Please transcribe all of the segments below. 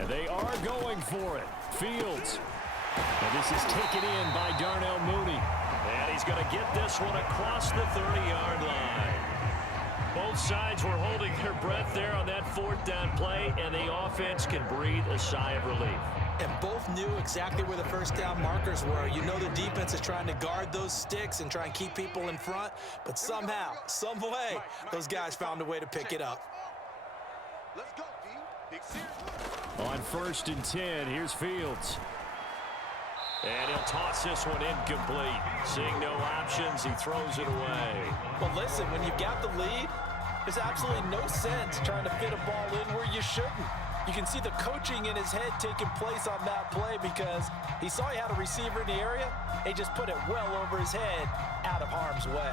And they are going for it. Fields. And this is taken in by Darnell Mooney. And he's going to get this one across the 30-yard line. Both sides were holding their breath there on that fourth down play, and the offense can breathe a sigh of relief. And both knew exactly where the first down markers were. You know the defense is trying to guard those sticks and try and keep people in front, but somehow, some way, those guys found a way to pick it up. Let's go, D. Big series. On 1st and 10, here's Fields. And he'll toss this one incomplete. Seeing no options, he throws it away. Well, listen, when you've got the lead, there's absolutely no sense trying to fit a ball in where you shouldn't. You can see the coaching in his head taking place on that play because he saw he had a receiver in the area. He just put it well over his head, out of harm's way.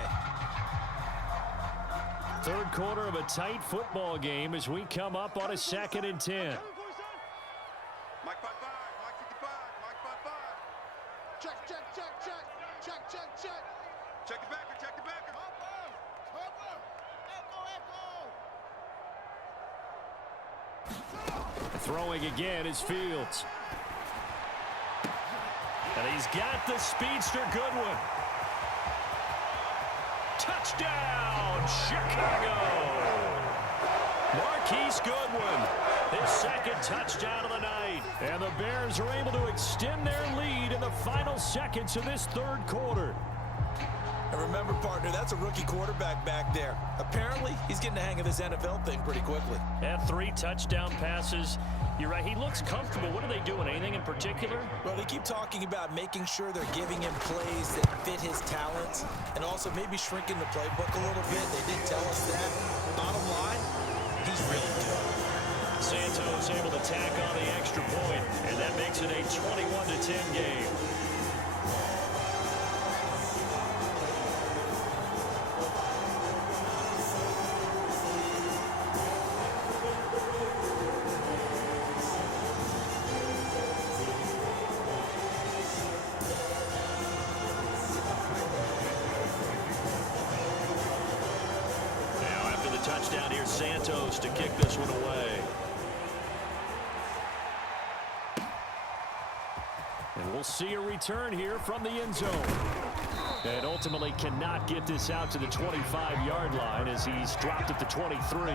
Third quarter of a tight football game as we come up on a 2nd and 10. Mike 5-5, Mike 55, Mike 5-5. Check. Check the backer, check the backer. Throwing again is Fields. And he's got the speedster Goodwin. Touchdown, Chicago! Marquise Goodwin, his 2nd touchdown of the night. And the Bears are able to extend their lead in the final seconds of this third quarter. And remember, partner, that's a rookie quarterback back there. Apparently, he's getting the hang of this NFL thing pretty quickly. And 3 touchdown passes. You're right, he looks comfortable. What are they doing? Anything in particular? Well, they keep talking about making sure they're giving him plays that fit his talents and also maybe shrinking the playbook a little bit. They did tell us that. Bottom line, he's really good. Santos able to tack on the extra point, and that makes it a 21-10 game. Touchdown here, Santos to kick this one away. And we'll see a return here from the end zone. And ultimately cannot get this out to the 25-yard line as he's dropped at the 23.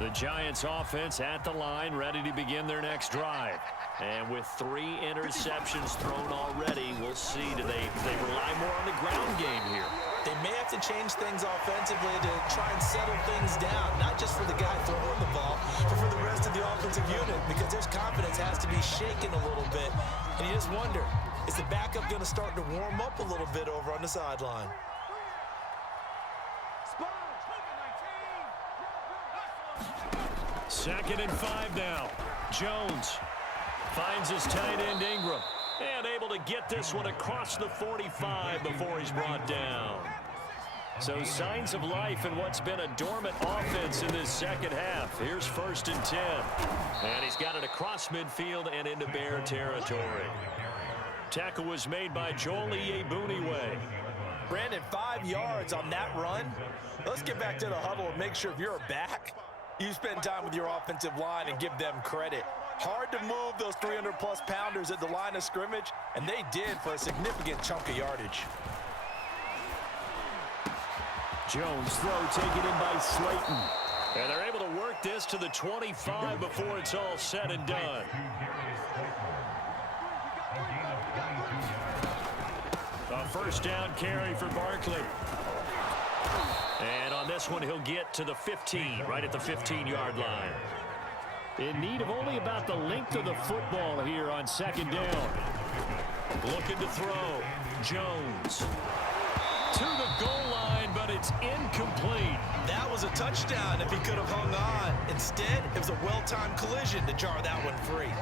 The Giants offense at the line, ready to begin their next drive. And with 3 interceptions thrown already, we'll see, do they rely more on the ground game here? They may have to change things offensively to try and settle things down, not just for the guy throwing the ball, but for the rest of the offensive unit, because their confidence has to be shaken a little bit. And you just wonder, is the backup going to start to warm up a little bit over on the sideline? 2nd and 5 now. Jones finds his tight end Ingram and able to get this one across the 45 before he's brought down. So signs of life in what's been a dormant offense in this second half. Here's 1st and 10. And he's got it across midfield and into Bear territory. Tackle was made by Joel Iyiegbuniwe. Brandon, 5 yards on that run. Let's get back to the huddle and make sure if you're back, you spend time with your offensive line and give them credit. Hard to move those 300-plus pounders at the line of scrimmage, and they did for a significant chunk of yardage. Jones throw taken in by Slayton. And they're able to work this to the 25 before it's all said and done. A 1st down carry for Barkley. And on this one, he'll get to the 15, right at the 15-yard line. In need of only about the length of the football here on 2nd down. Looking to throw. Jones to the goal line, but it's incomplete. That was a touchdown if he could have hung on. Instead, it was a well-timed collision to jar that one free.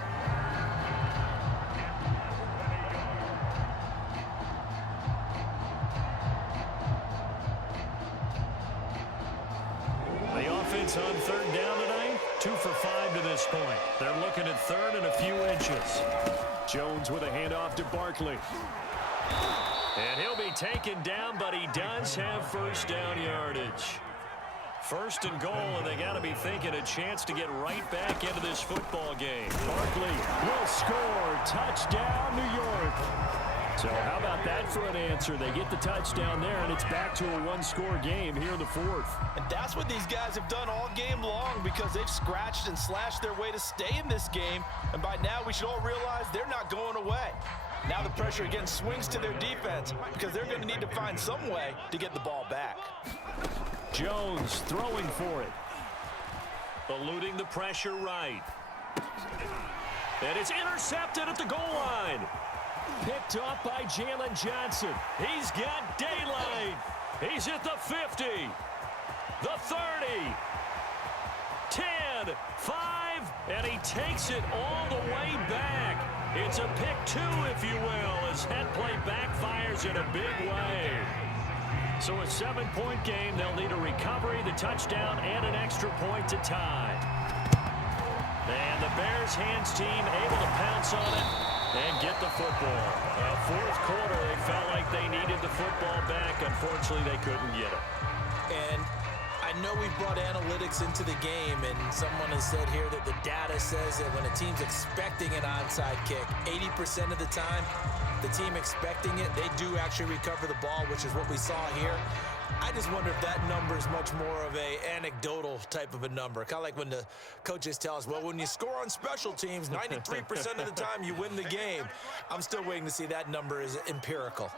On 3rd down tonight, 2 for 5 to this point. They're looking at 3rd and a few inches. Jones with a handoff to Barkley. And he'll be taken down, but he does have first down yardage. First and goal, and they got to be thinking a chance to get right back into this football game. Barkley will score. Touchdown, New York. So how about that for an answer? They get the touchdown there, and it's back to a one-score game here in the fourth. And that's what these guys have done all game long, because they've scratched and slashed their way to stay in this game. And by now, we should all realize they're not going away. Now the pressure again swings to their defense, because they're going to need to find some way to get the ball back. Jones throwing for it. Eluding the pressure right. And it's intercepted at the goal line. Picked off by Jalen Johnson. He's got daylight. He's at the 50. The 30. 10. 5. And he takes it all the way back. It's a pick two, if you will, as head play backfires in a big way. So a 7-point game. They'll need a recovery, the touchdown, and an extra point to tie. And the Bears hands team able to pounce on it and get the football. Fourth quarter, they felt like they needed the football back. Unfortunately, they couldn't get it. And I know we've brought analytics into the game, and someone has said here that the data says that when a team's expecting an onside kick, 80% of the time, the team expecting it, they do actually recover the ball, which is what we saw here. I just wonder if that number is much more of a anecdotal type of a number. Kind of like when the coaches tell us, well, when you score on special teams, 93% of the time you win the game. I'm still waiting to see that number is empirical.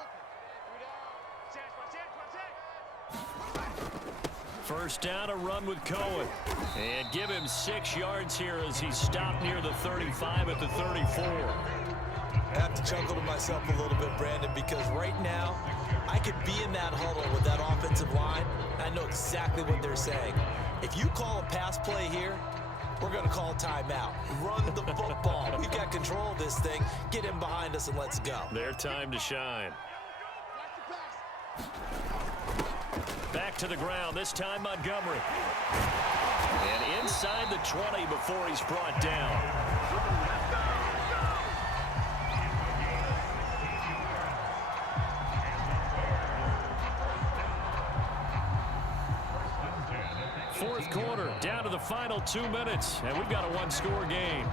First down, a run with Cohen. And give him 6 yards here as he's stopped near the 35 at the 34. I have to chuckle to myself a little bit, Brandon, because right now I could be in that huddle with that offensive line, and I know exactly what they're saying. If you call a pass play here, we're going to call timeout. Run the football. We've got control of this thing. Get in behind us and let's go. Their time to shine. Back to the ground, this time Montgomery. And inside the 20 before he's brought down. Fourth quarter, down to the final 2 minutes, and we've got a one-score game.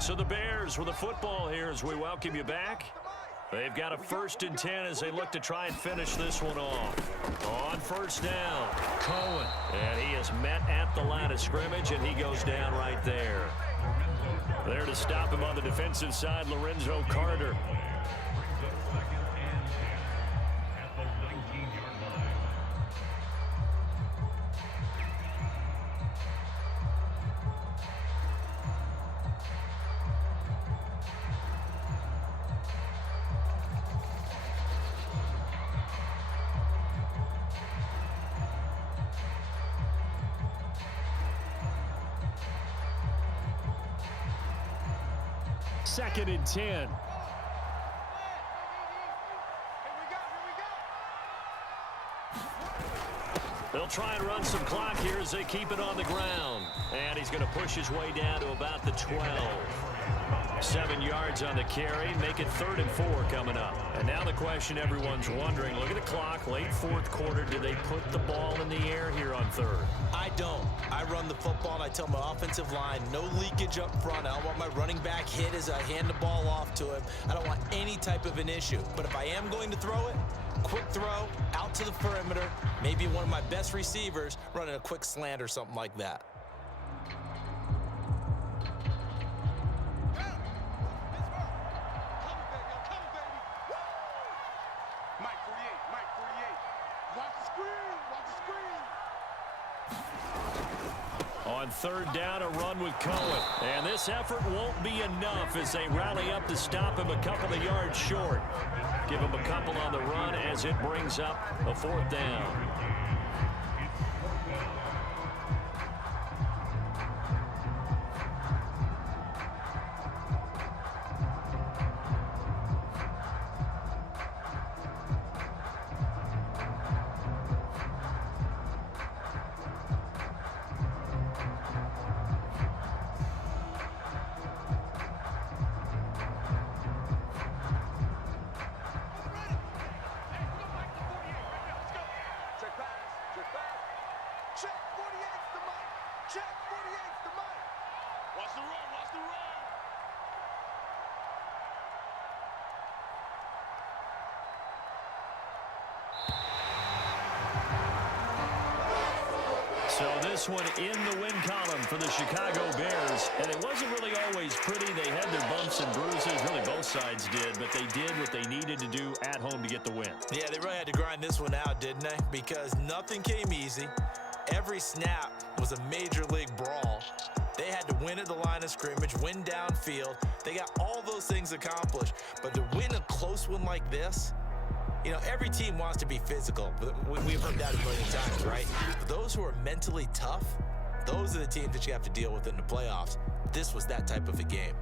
So the Bears with the football here as we welcome you back. They've got a 1st and 10 as they look to try and finish this one off. On first down, Cohen. And he is met at the line of scrimmage, and he goes down right there. There to stop him on the defensive side, Lorenzo Carter. Second and 10. They'll try and run some clock here as they keep it on the ground. And he's going to push his way down to about the 12. 7 yards on the carry. Make it 3rd and 4 coming up. And now the question everyone's wondering, look at the clock, late fourth quarter. Do they put the ball in the air here on 3rd? I don't. I run the football, and I tell my offensive line, no leakage up front. I don't want my running back hit as I hand the ball off to him. I don't want any type of an issue. But if I am going to throw it, quick throw, out to the perimeter, maybe one of my best receivers running a quick slant or something like that. On third down, a run with Cohen. And this effort won't be enough as they rally up to stop him a couple of yards short. Give him a couple on the run as it brings up a fourth down. Check 48's the money. Check 48's the money. Watch the run. Watch the run. So this one in the win column for the Chicago Bears. And it wasn't really always pretty. They had their bumps and bruises. Really, both sides did. But they did what they needed to do at home to get the win. Yeah, they really had to grind this one out, didn't they? Because nothing came easy. Every snap was a major league brawl. They had to win at the line of scrimmage, win downfield. They got all those things accomplished. But to win a close one like this, you know, every team wants to be physical. We've heard that a million times, right? But those who are mentally tough, those are the teams that you have to deal with in the playoffs. This was that type of a game.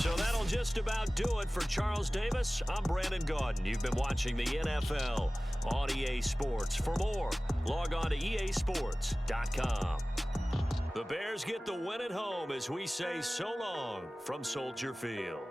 So that'll just about do it for Charles Davis. I'm Brandon Gaudin. You've been watching the NFL on EA Sports. For more, log on to easports.com. The Bears get the win at home as we say so long from Soldier Field.